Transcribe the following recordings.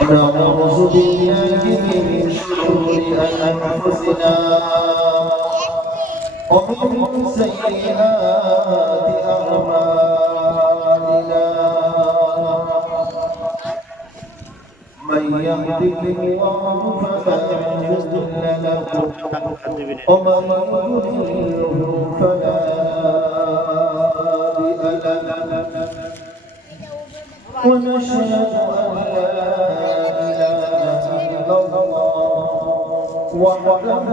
ونعوذ بالله من شرور أنفسنا ومن سيئات أعمالنا من يهده الله فلا مضل له ومن يضلل فلا هادي له ونشهد أن لا إله إلا الله وحده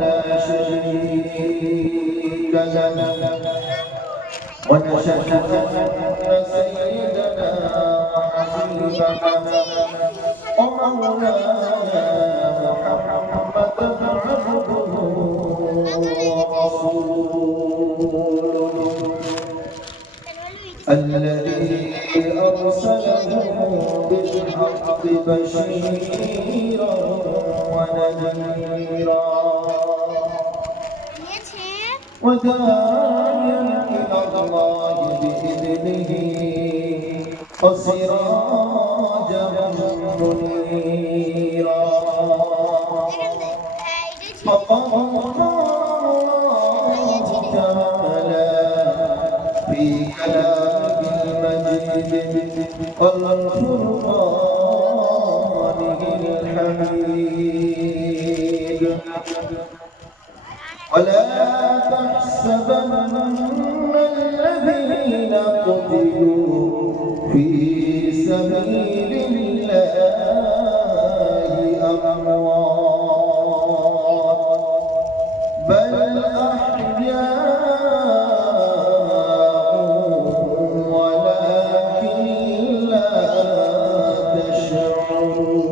لا شريك له ونشهد أن سيدنا وحبيبنا ومولانا محمدا عبده ورسوله الذي أرسله بالحق بشيرا ونذيرا وداعيا إلى الله بإذنه وسراجا منيرا فقد قال الله تعالى في كلامه المجيد والفرقان الحميد ولا تحسبن الذين قتلوا في سبيل الله أموات بل أحياء ولكن لا تشعرون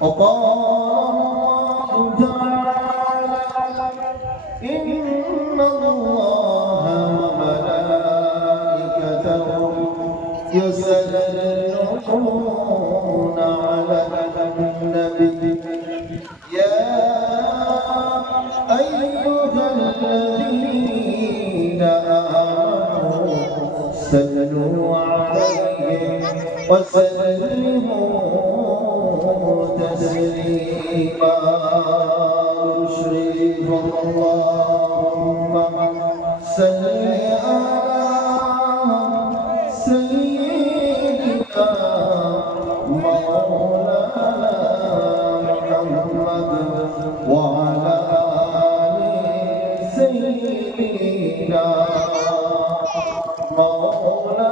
وقال إن الله وملائكته يصلون على النبي يا أيها الذين آمنوا صلوا عليه وسلموا تسليما شريف اللهم صل على سيدنا مولانا محمد وعلى آل سيدنا مولانا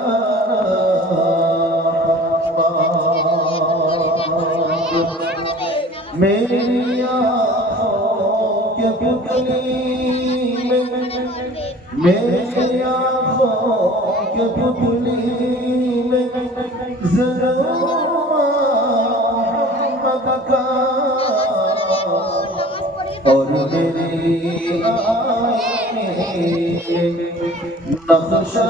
मेरी आँखों के पुतली में मेरी आँखों के पुतली में ज़रूर मोहम्मद का और मेरी आँखें नक्शा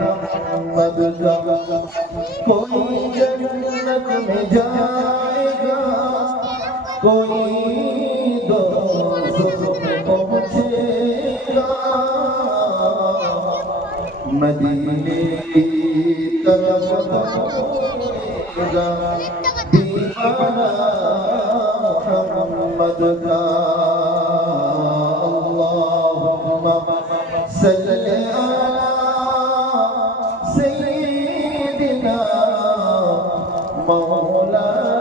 मोहम्मद का कोई जन्नत में जाएगा कोई दोज़ख में पहुंचेगा मदीने की तरफ दौड़ेगा दीवाना मोहम्मद का अल्लाहुम्मा सल्ली مولانا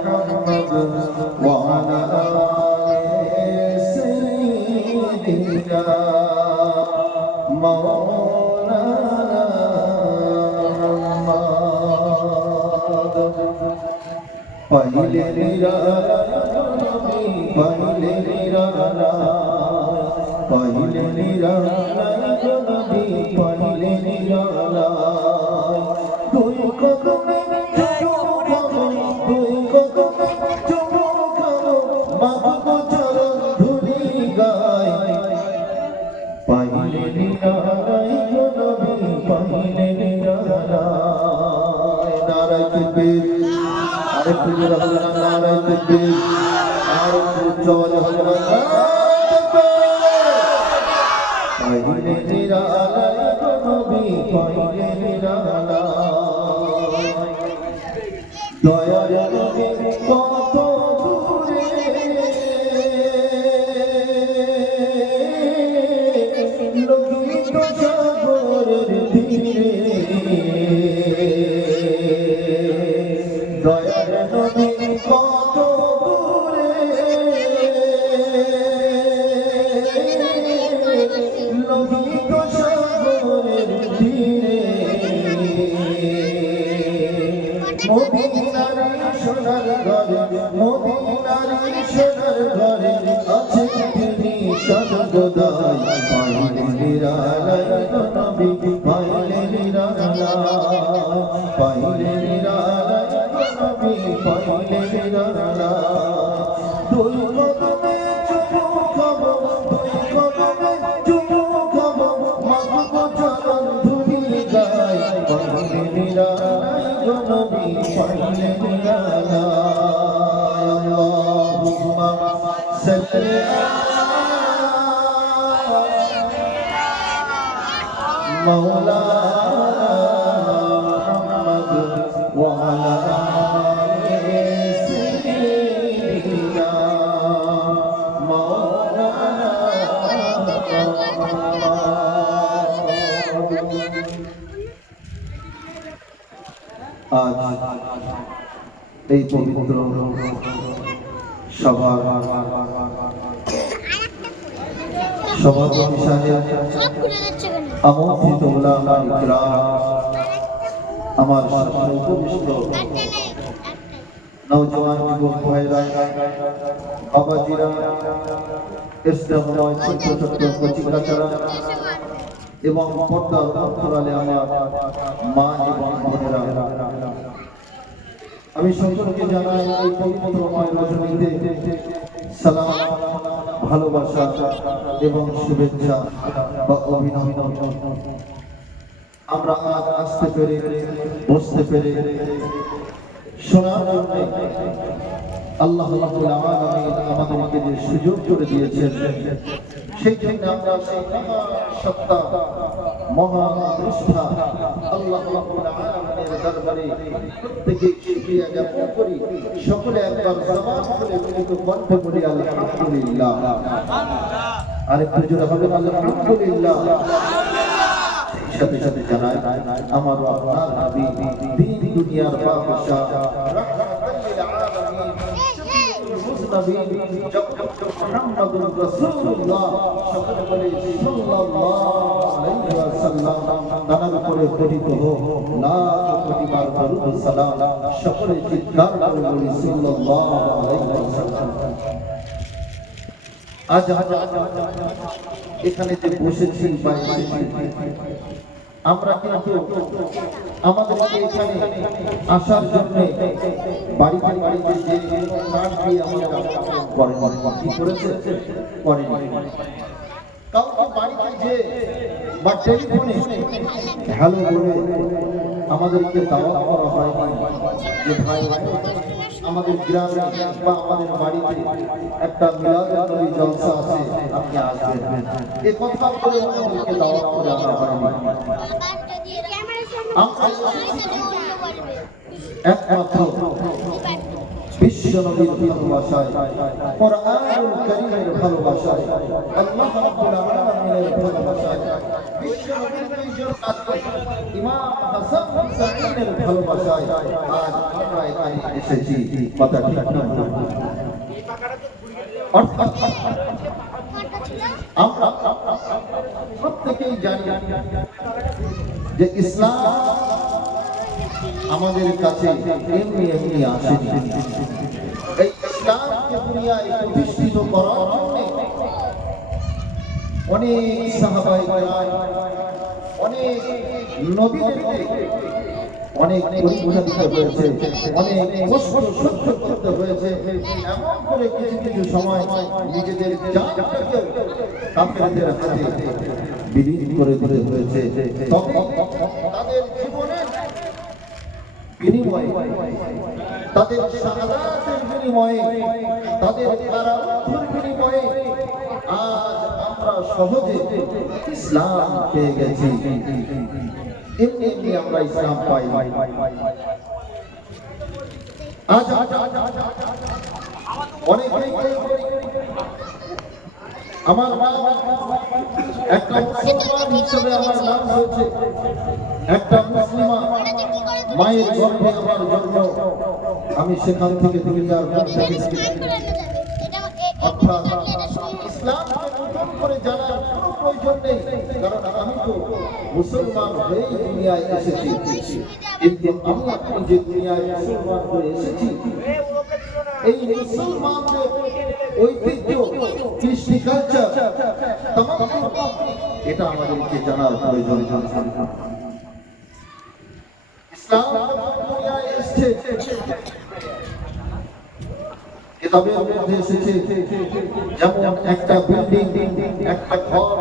محمد وعلى آل سيدنا مولانا محمد पहले निराला पहले निराला पहले निराला नबी पहले निराला कोई कदम नारायण পাইলে নিরালায় দয়ার নবী কত দূরে লোকিত সাগরের তীরে দয়ার নবী কত দূরে লোকিত সাগরের তীরে মদিনার সোনার ঘরে মদিনার সোনার ঘরে আছে তিনি সর্বদাই পাইলে নিরালায় নবী পাইলে নিরালায় পাইলে নিরালায় নবী পাইলে নিরালায় দুই কদমে চুমু খাবো দুই কদমে চুমু খাবো মাগো চরণ ধুলি গায় পাইলে নিরালায় নবী পাইলে নিরালায় আল্লাহুম্মা সাল্লি مولانا محمد وعلى آل سيدنا مولانا আজ এই পবিত্র সভাপতি সাহেব আমন্ত্রিত উলামা ইকরাম আমার সামনে উপবিষ্ট নওজওয়ান যুবক ভাইরা বাবাজিরা ইসলামময় ছোট্ট ছোট্ট কচিকাচারা এবং পর্দার অন্তরালে আমার মা এবং বোনেরা আমি সকলকে জানাই এই পবিত্রময় রজনীতে সালাম ভালোবাসা এবং শুভেচ্ছা বা অভিনন্দন আমরা আজ আসতে পেরে বসতে পেরে শোনার জন্য আল্লাহ রাব্বুল আলামিন আমাদেরকে যে সুযোগ করে দিয়েছেন সেই জন্য আমরা সেই মহাসত্তা মহাপৃষ্ঠা আল্লাহ রাব্বুল আলামিনের দরবারে প্রত্যেকে শুকরিয়া জ্ঞাপন করি সকলে একবার জবান খুলে মিলিত কণ্ঠে বলি আলহামদুলিল্লাহ আরেকটু জোরে হবে আলহামদুলিল্লাহ সাথে সাথে জানাই আমার আপনার নবী দিন দুনিয়ার বাদশা রাহমাতুল লিল আলামিন মুসতাবি মুহাম্মদুর রাসূলুল্লাহ সকলে বলে সাল্লাল্লাহু আলাইহি ওয়াসাল্লাম তার উপরে পঠিত হোক লাখ কোটি বার দরুদ সালাম সকলে চিৎকার করে বলি সাল্লাল্লাহু আলাইহি ওয়াসাল্লাম আজ এখানে যে বসেছি বা আমরা কিন্তু আমাদেরকে এখানে আসার জন্য বাড়িতে বাড়িতে যে কাজ দিয়ে আমরা করেন কি করেছে করেন কাউকে বাড়িতে যে বা টেলিফোনে হ্যালো বলে আমাদেরকে দাওয়াত করা হয়নি যে ভাই আমাদের গ্রামে বা আমাদের বাড়িতে একটা মিলাদুন নবী জলসা আছে আপনি আসবেন এই কথা বলে আমাদেরকে দাওয়াত করে আনা হয়নি একমাত্র বিশ্ব নবীর ভালোবাসায় কোরআনুল কারীমের ভালোবাসায় আল্লাহ রাব্বুল আলামিনের ভালোবাসায় বিশ্ব নবীর প্রিয় ইমাম হাসান হুসাইনের ভালোবাসায় আজ আমরা এখানে এসেছি কথা ঠিক না অর্থাৎ আমরা প্রত্যেকেই জানি যে ইসলাম আমাদের কাছে এমনি এমনি আসেনি এই ইসলামকে দুনিয়ায় প্রতিষ্ঠিত করার জন্য অনেক সাহাবায়ে কেরাম অনেক নবীদেরকে অনেক পরীক্ষা দিতে হয়েছে অনেক কষ্ট সহ্য করতে হয়েছে এমন করে কিছু কিছু সময় নিজেদের জানটাকে কাফেরদের হাতে বিলীন করে দিতে হয়েছে তবে তাদের জীবনের বিনিময়ে তাদের শাহাদাতের বিনিময়ে তাদের কারারুদ্ধের বিনিময়ে আজ আমরা সহজে ইসলাম পেয়ে গেছি এমনি এমনি আমরা ইসলাম পাই। আজ অনেকেই আমার নাম একটা মুসলমান হিসেবে আমার নাম হয়েছে, একটা মুসলিমা মায়ের গর্ভে আমার জন্ম, আমি সেখান থেকে দুনিয়ার মুখ দেখেছি। অর্থাৎ ইসলামকে নতুন করে জানার কোনো প্রয়োজন নেই, কারণ আমি তো মুসলমান হয়েই দুনিয়ায় এসেছি। কিন্তু আমি আপনি যে দুনিয়ায় মুসলমান হয়ে এসেছি, এই মুসলমানদের ঐতিহ্য, কৃষ্টি কালচার, এটা আমাদেরকে জানার প্রয়োজন। ইসলাম দুনিয়ায় এসেছে, কিতাবের মধ্যে এসেছে যেমন একটা বিল্ডিং, একটা ঘর,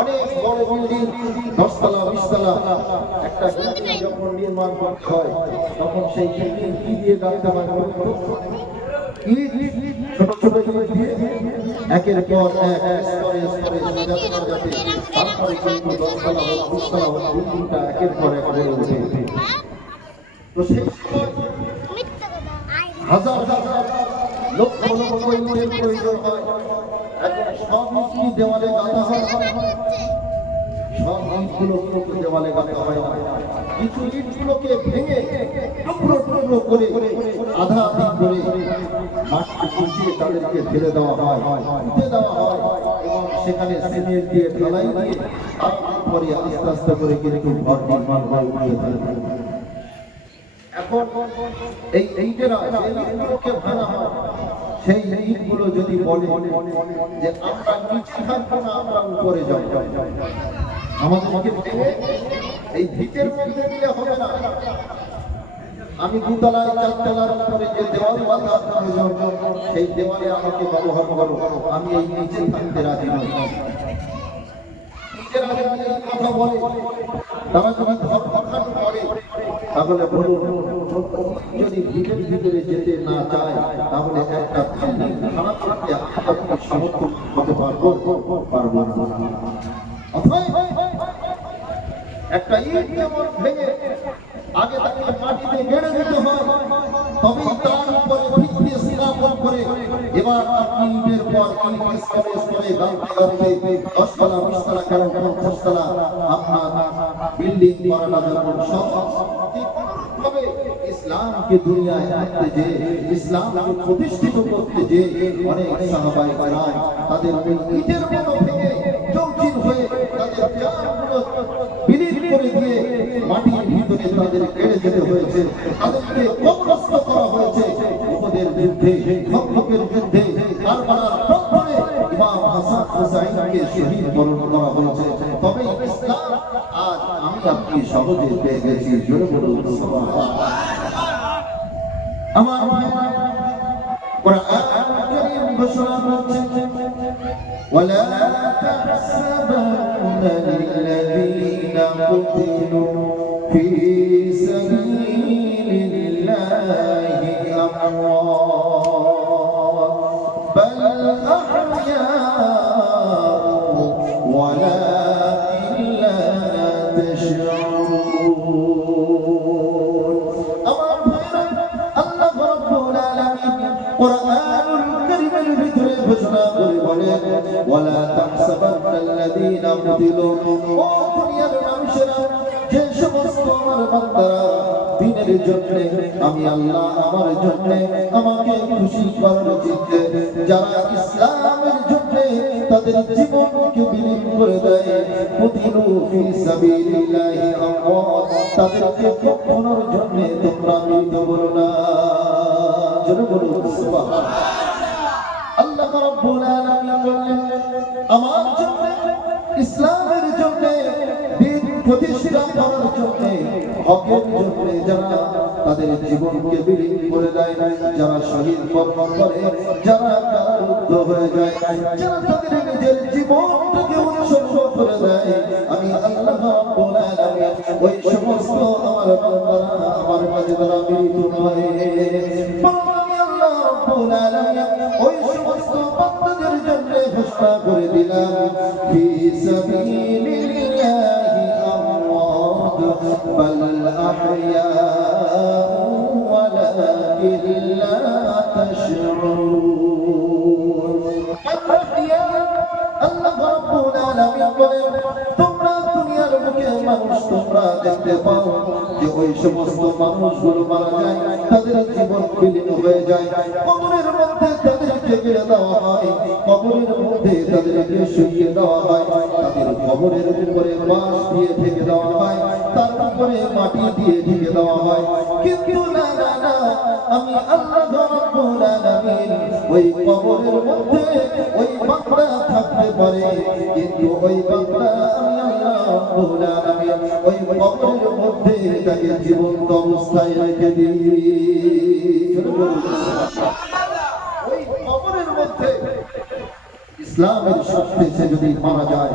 অনেক বড় বিল্ডিং, 10 তলা 20 তলা একটা বিল্ডিং যখন নির্মাণ করতে হয়, তখন সেই বিল্ডিং কি দিয়ে গাঁথতে হয়? ছোট ছোট ইট দিয়ে একের পর এক স্তরে স্তরে সাজাতে সাজাতে তারপরে কিন্তু 10 তলা হোক 20 তলা হোক বিল্ডিংটা একের পর এক গড়ে ওঠে। তো সেই হাজার হাজার লক্ষ লক্ষ ইটের প্রয়োজন হয়। এখন সব ইট দেওয়ালে গাঁথা হয়, সব ইটগুলো দেওয়ালে গাঁথা হয় না। কিছু ইটগুলোকে ভেঙে টুকরো টুকরো করে আধা আধি করে মাটিতে কুচিয়ে তাদেরকে ফেলে দেওয়া হয়, পুঁতে দেওয়া হয় এবং সেখানে সিমেন্ট দিয়ে ঢালাই দিয়ে তারপরে আস্তে আস্তে করে কিন্তু ঘর নির্মাণ হয় উঠে থাকে। এখন এই ইটেরা যে ইটগুলোকে ভাঙা হয়, সেই ইটগুলো যদি বলে যে আমরা নিচে থাকবো না, আমরা উপরে যাই, আমাদেরকে ভেঙে এই ভিতের মধ্যে দিলে হবে না। আমি 2 তলায় 4 তলার উপরে যে দেওয়াল বাঁধা প্রয়োজন, সেই দেওয়ালে আমাকে ব্যবহার করো, আমি এই নিচে থাকতে রাজি নই। কথা বলে তারা যদি ধর্মঘট করে, তাহলে বলুন, যদি ভিতের ভিতরে যেতে না চায়, তাহলে একটা বিল্ডিং খারাপ করতে আপনি সমর্থন হতে পারবো না। একটা ইট যেমন ভেঙে আগে তাকে মাটিতে গেড়ে দিতে হয়, তবেই তার উপরে ভিত্তি স্থাপন করে এবার আপনি ইটের পর ইট স্তরে স্তরে গাঁথতে গাঁথতে 10 তলা 20 তলা কেন 50 তলা আপনার বিল্ডিং করাটা যখন সম্ভব, তবে ইসলামকে দুনিয়ায় আনতে যে, ইসলামকে প্রতিষ্ঠিত করতে যে অনেক সাহাবায়ে কেরাম তাদের ওই ইটের মতো ভেঙে চৌচির হয়ে তাদের জানগুলো বিলীন করে দিয়ে মাটির ভিতরে তাদের কেড়ে যেতে হয়েছে, তাদেরকে কবরস্থ করা হয়েছে। উহুদের যুদ্ধে, খন্দকের যুদ্ধে, কারবালার প্রান্তরে ইমাম হাসান হুসাইনকে শহীদ বরণ করা হয়েছে। তবে ইসলাম আজ আমি আপনি সহজে পেয়ে গেছি। জোরে বলুন সুবহানাল্লাহ। আমার কোরআন কারীম ঘোষণা করছে, ওয়ালা তাহসাবান্না লিল্লাযীনা কুতিলু ফি সাবিলিল্লাহি আমওয়াত বাল আহইয়াউ ওয়ালাকিন লা তাশউরুন। আমার ভাইরা, আল্লাহ রাব্বুল আলামিন কোরআনুল কারীমের ভিতরে ঘোষণা করে বলেন, ওয়ালা তাহসাবান্নাল্লাযীনা কুতিলু, ও দুনিয়ার মানুষেরা, যে সমস্ত আমার বান্দারা দ্বীনের জন্য, আমি আল্লাহ আমার জন্য, আমাকে খুশি করার চিন্তে যারা ইসলামের জন্য তাদের জীবনকে বিলীন করে দেয়, কুতিলু ফি সাবিলিল্লাহি আমওয়াত, তাদেরকে কখনোর জন্য তোমরা মৃত বলো না। জোরে বলুন সুবহানাল্লাহ। আল্লাহ রাব্বুল আলামিন বললেন, আমার জন্য, ইসলামের জন্য, দ্বীন প্রতিষ্ঠা করার জন্য, হকের জন্য যারা তাদের জীবনকে বিলীন করে দেয়, যারা শহীদ বরণ করে, যারা কারারুদ্ধ হয়ে যায়, যারা তাদের নিজের জীবনটাকে উৎসর্গ করে দেয়, আমি আল্লাহ রাব্বুল আলামিন ওই সমস্ত আমার বান্দারা আমার কাছে তারা মৃত নয়, আমি আল্লাহ রাব্বুল আলামিন ওই সমস্ত বান্দাদের জন্য ঘোষণা করে দিলাম, ফি সাবিলিল্লাহি আমওয়াত বাল আহইয়াউ ওয়ালাকিন লা তাশউরুন। আল্লাহ রাব্বুল আলামিন বলেন, তোমরা দুনিয়ার বুকে মানুষ তোমরা দেখতে পাও যে ওই সমস্ত মানুষগুলো মারা যায়, তাদের জীবন বিলীন হয়ে যায়, কবরের মধ্যে তাদেরকে গেড়ে দেওয়া হয়, কবরের মধ্যে তাদেরকে শুইয়ে দেওয়া হয়, তাদের কবরের উপরে বাঁশ দিয়ে ঢেকে দেওয়া হয়, তার উপরে মাটি দিয়ে ঢেকে দেওয়া হয়। কিন্তু না না না, আমি আল্লাহ রাব্বুল আলামিন ওই কবরের মধ্যে ওই বান্দা থাকতে পারে, কিন্তু ওই বান্দা আমি আল্লাহ রাব্বুল আলামিন ওই কবরের মধ্যে তাকে জীবন্ত অবস্থায় রেখে দিই। ওই কবরের মধ্যে ইসলামের স্বার্থে সে যদি মারা যায়,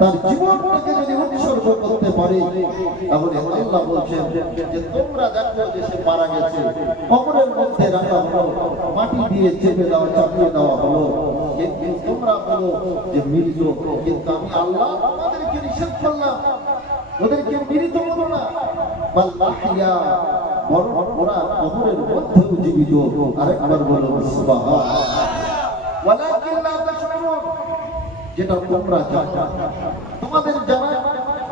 তার জীবনটাকে যদি উৎসর্গ করতে পারে, তাহলে আল্লাহ বলছেন যে তোমরা দেখো যে সে মারা গেছে, কবরের মধ্যে রাখা হলো, মাটি দিয়ে চেপে দেওয়া চাপিয়ে দেওয়া হলো, কিন্তু তোমরা বলো যে মৃত, কিন্তু আমি আল্লাহ তোমাদেরকে নিষেধ করলাম, ওদেরকে মৃত বলো না, বাল আহইয়া, বরং ওরা কবরের মধ্যেও জীবিত। আরেকবার বলো সুবহানাল্লাহ। ওয়ালাকিন লা তাশউরুন, যেটা তোমরা জানো, তোমাদের জানা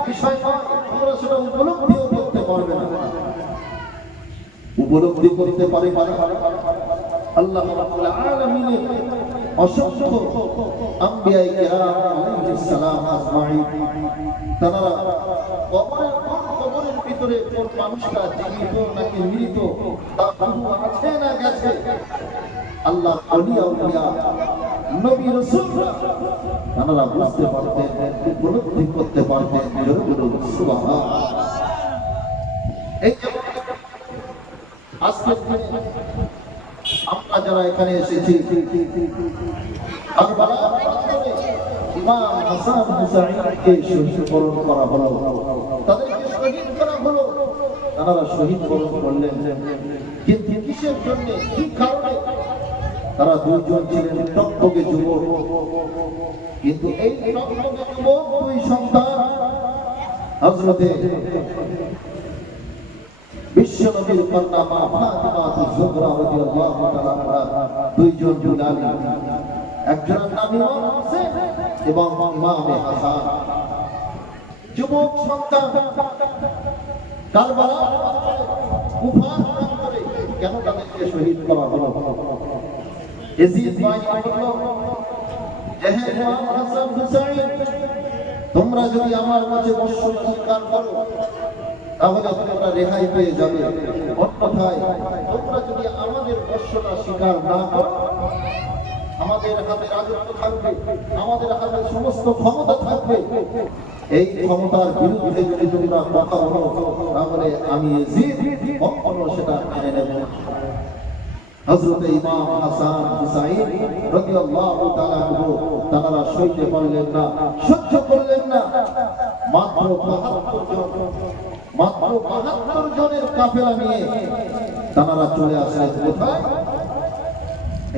বিষয় নয়, তোমরা সেটা উপলব্ধিও করতে পারবে না। উপলব্ধি করতে পারে আল্লাহ রাব্বুল আলামিনের অসংখ্য আম্বিয়া কিরাম আলাইহিস সালাম আজমাইন, তারা কবরের ভিতরে কোন মানুষটা জীবিত নাকি মৃত, তা আছে না গেছে, আল্লাহ আউলিয়া আউলিয়া নবী রাসূলরা তারা বুঝতে পারতেন, উপলব্ধি করতে পারতেন। সুবহানাল্লাহ। এই আজকে আমরা যারা এখানে এসেছি, কারবালার প্রান্তরে ইমাম হাসান হুসাইনকে শহীদ বরণ করা হলো, তাদেরকে শহীদ করা হলো, তারা শহীদ বরণ করলেন, কিন্তু কিসের জন্য, কি কারণে? তারা দুইজন ছিলেন টকটকে যুবক, কিন্তু এই টকটকে যুবক দুই সন্তান হযরতে বিশ্বনবীর কন্যা মা ফাতিমা যুহরা রাদিয়াল্লাহু তাআলা আনহা, দুইজন দুলালী, একজনের নাম ইমাম হোসেন এবং ইমাম হাসান। যুবক সন্তান কারবালা কুফা প্রান্তরে কেন তাদেরকে শহীদ করা হলো? ইয়াজিদ ভাই বলল, হে ইমাম হাসান হুসাইন, তোমরা যদি আমার কাছে বর্ষণ স্বীকার করো তাহলে তোমরা রেহাই পেয়ে যাবে, অন্যথায় তোমরা যদি আমাদের বর্ষণা স্বীকার না করো, আমাদের হাতে রাজত্ব থাকবে, আমাদের হাতে সমস্ত ক্ষমতা থাকবে, এই ক্ষমতার বিরুদ্ধে যদি তোমরা কথা বলো তাহলে আমি ইয়াজিদ কখনো সেটা মেনে নেব না। হযরত ইমাম হাসান হুসাইন রাদিয়াল্লাহু তাআলা আনহু তারা সইতে পারলেন না, সহ্য করলেন না। মাত্র ৭২ জনের কাফেলা নিয়ে তারা চলে আসলেন কোথায়?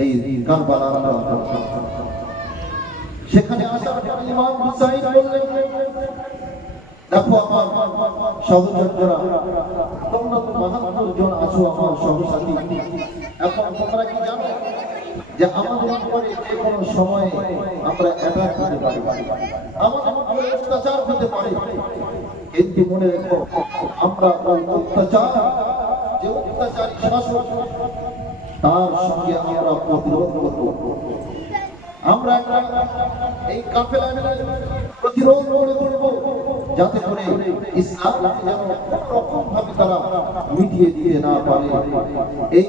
এই কারবালার প্রান্তরে। সেখানে আসার পরে ইমাম হুসাইন বললেন, দেখো আমার সহচররা, তোমরা তো ৭২ জন আছো আমার সহসাথী, এখন তোমরা কি জানো যে আমাদের উপরে যে কোনো সময় আমরা অ্যাটাক করতে পারি, আমাদের উপরে অত্যাচার হতে পারে, কিন্তু মনে রেখো আমরা ওই অত্যাচার, যে অত্যাচারী শাসক, তার সঙ্গে আমরা প্রতিরোধ করব। আমরা এই কাফেলা মিলে প্রতিরোধ করে করব, যাতে করে ইসলাম যেন রকম ভাবে তারা মিটিয়ে দিতে না পারে। এই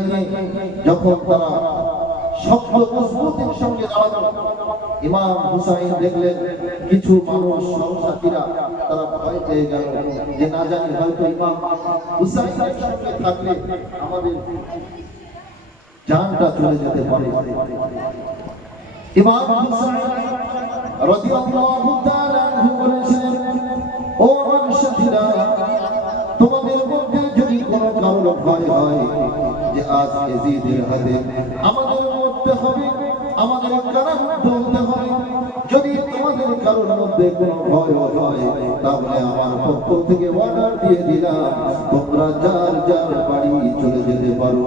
নিয়ে যখন তারা শক্ত মজবুতের সঙ্গে দাঁড়ালো, ইমাম হুসাইন দেখলেন কিছু মানুষ সহসাথীরা তারা ভয় পেয়ে গেল যে না জানি হয়তো ইমাম হুসাইনের সঙ্গে থাকলে আমাদের জানটা চলে যেতে পারে। ইমাম হুসাইন রাদিয়াল্লাহু তাআলা আনহু বলেছেন, ও আমার সাথীরা, তোমাদের মধ্যে যদি কোনো কারোর ভয় হয় যে আজ ইয়াজিদের হাতে আমাদের মরতে হবে, আমাদের কারারুদ্ধ হতে হবে, যদি তোমাদের যদি কারোর মধ্যে কোনো ভয় হয় তাহলে আমার পক্ষ থেকে অর্ডার দিয়ে দিলাম, তোমরা যার যার বাড়ি চলে যেতে পারো।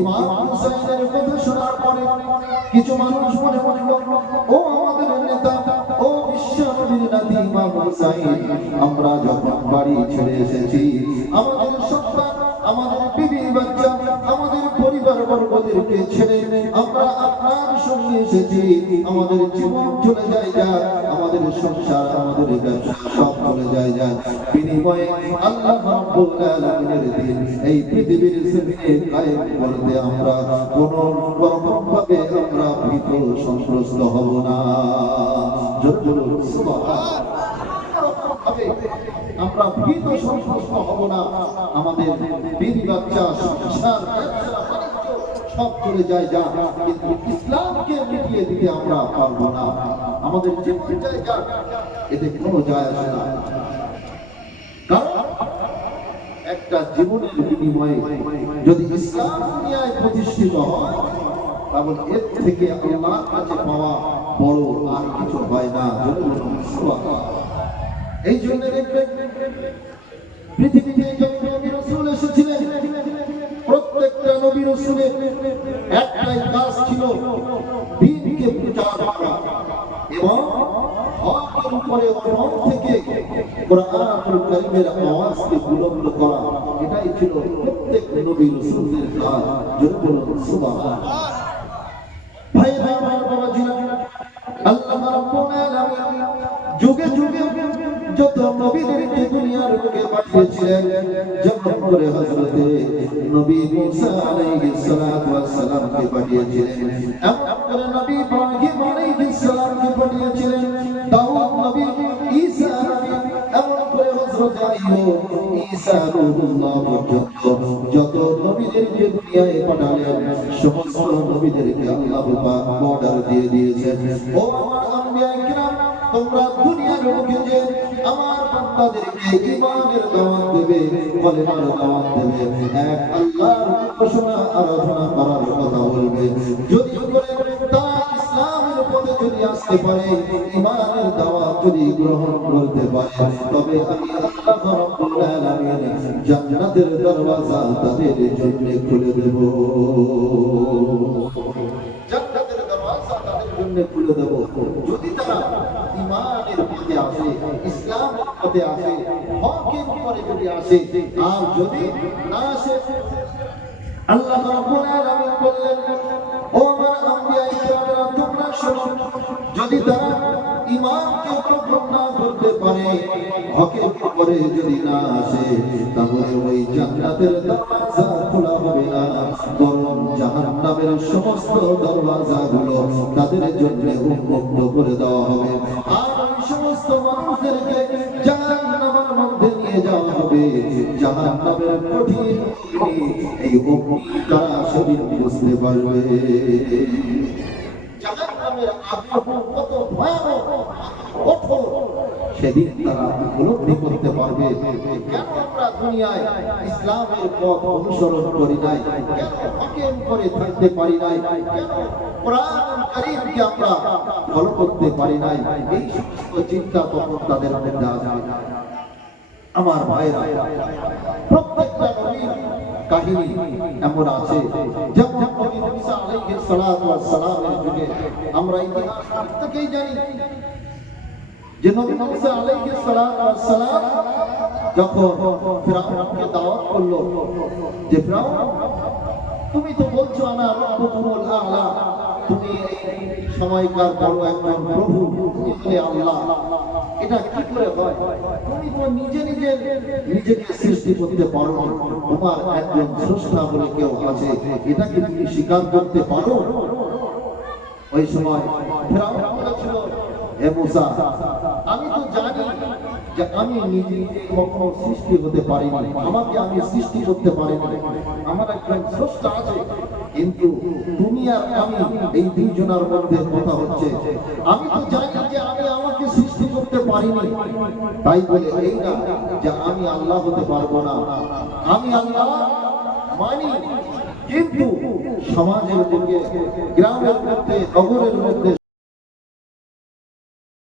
ইমাম হুসাইনের কথা শোনার পরে কিছু মানুষ মনে মনে বলল, ও আমাদের নেতা, ও বিশ্বনবীর নাতি ইমাম হুসাইন, আমরা যখন বাড়ি ছেড়ে এসেছি, আমাদের সন্তান, আমাদের বিবি বাচ্চা, আমাদের পরিবার বর্গদেরকে ছেড়ে আমরা আপনার সঙ্গে এসেছি, আমাদের জীবন চলে যায় যা, আমাদের সংসার, আমাদের ব্যবসা সব চলে যায় যা, বিনিময়ে আল্লাহ রাব্বুল আলামিনের দিন এই পৃথিবীর জমিনে কায়েম করতে আমরা কোনো রকম ভাবে আমরা ভীত সন্ত্রস্ত হব না। জোরে বলুন সুবহানাল্লাহ। আমরা ভীত সন্ত্রস্ত হব না। আমাদের বিবি বাচ্চা, সংসার, ব্যবসা, বাণিজ্য সব চলে যায় যা, কিন্তু ইসলামকে মিটিয়ে দিতে আমরা পারবো না। আমাদের জীবন যায় যা, এতে কোনো যায় আসে না। কারণ একটা জীবনের বিনিময়ে যদি ইসলাম দুনিয়ায় প্রতিষ্ঠিত হয়, তাহলে এর থেকে আল্লাহর কাছে পাওয়া বড় আর কিছু হয় না। এই জন্য দেখবেন পৃথিবীতে যত নবী রাসূল এসেছিলেন, প্রত্যেকটা নবী রাসূলের একটাই কাজ ছিল, দ্বীনকে প্রচার করা এবং হকের উপরে অনড় থেকে কোরআনুল কারীমের আওয়াজকে বুলন্দ করা। এটাই ছিল প্রত্যেক নবী রাসূলের কাজ। জোরে বলুন সুবহানাল্লাহ। ভাইরা আমার বাবাজিরা, আল্লাহ রাব্বুল আলামিন যুগে যুগে যত নবীদেরকে দুনিয়ার বুকে পাঠিয়েছিলেন, যেমন করে হযরতে নবী মুসা আলাইহিস সালাতু ওয়াস সালামকে পাঠিয়েছিলেন, এমন করে নবী ইব্রাহিম আলাইহিস সালামকে পাঠিয়েছিলেন, দাউদ নবী, ঈসা নবী, এমন করে হযরত আইয়ুব, ঈসা রূহুল্লাহ পর্যন্ত যত নবীদেরকে দুনিয়ায় পাঠালেন, সমস্ত নবীদেরকে আল্লাহ পাক অর্ডার দিয়ে দিয়েছেন, ও আমার আম্বিয়া কিরাম, তোমরা দুনিয়ার বুকে যে আমার বান্দাদেরকে ঈমানের দাওয়াত দেবে, কলেমার দাওয়াত দেবে, এক আল্লাহর উপাসনা আরাধনা করার কথা বলবে। যদি করে তারা ইসলামের পথে যদি আসতে পারে, ঈমানের দাওয়াত যদি গ্রহণ করতে পারে, তবে আমি আল্লাহ রাব্বুল আলামিন জান্নাতের দরওয়াজা তাদের জন্য খুলে দেব। জান্নাতের দরওয়াজা তাদের জন্য খুলে দেব যদি তারা ঈমানের পথে আসে, ইসলামের পথে আসে, হকের উপরে যদি আসে। আর যদি না আসে, আল্লাহ রাব্বুল আলামিন বললেন, ও আমার আম্বিয়া ইকরামরা, তোমরা শোনো, যদি তারা ঈমানকে গ্রহণ না করতে পারে, হকের উপরে যদি না আসে, তাহলে ওই জান্নাতের দরওয়াজা খোলা হবে না, বরং জাহান্নামের সমস্ত দরওয়াজাগুলো তাদের জন্য উন্মুক্ত করে দেওয়া হবে। আর ওই সমস্ত মানুষদেরকে জাহান্নামের মধ্যে নিয়ে যাওয়া হবে। জাহান্নামের কঠিন এই অগ্নি তারা সেদিন বুঝতে পারবে। জাহান্নামের আগুন কত ভয়ানক, কঠোর, সেদিন তারা উপলব্ধি করতে পারবে। কেন আমরা দুনিয়ায় ইসলামের পথ অনুসরণ করি নাই, কেন হকের উপরে থাকতে পারি নাই, কেন কোরআন কারীমকে আমরা ফলো করতে পারি নাই, এই সমস্ত চিন্তা তখন তাদের মধ্যে আসবে। আমার ভাইরা, প্রত্যেকটা নবীর কাহিনী এমন আছে, যেমন নবী মুসা আলাইহিস সালাতু ওয়াস সালামের যুগে আমরা ইতিহাস প্রত্যেকেই জানি যে নবী মুসা আলাইহিস সালাতু ওয়াস সালাম যখন ফিরআউনকে দাওয়াত করলো যে ফিরআউন, তুমি তো বলছো আনা রাব্বুকুমুল আ'লা, তুমি এই সময়কার বড় একজন প্রভু, তুমি হলে আল্লাহ, এটা কি করে হয়? তুমি তো নিজেকে সৃষ্টি করতে পারো না, তোমার একজন স্রষ্টা বলে কেউ আছে, এটা কি তুমি স্বীকার করতে পারো? ওই সময় ফিরআউন বলেছিল, হে মুসা, আমি তো জানি যে আমি নিজে কখনো সৃষ্টি হতে পারি না, আমাকে আমি সৃষ্টি করতে পারি না, আমার একজন স্রষ্টা আছে, কিন্তু তুমি আর আমি এই দুইজনের মধ্যে কথা হচ্ছে, আমি তো জানি যে আমি আমাকে সৃষ্টি করতে পারিনি, তাই বলে এই না যে আমি আল্লাহ হতে পারবো না, আমি আল্লাহ মানি, কিন্তু সমাজের মধ্যে, গ্রামের মধ্যে, নগরের মধ্যে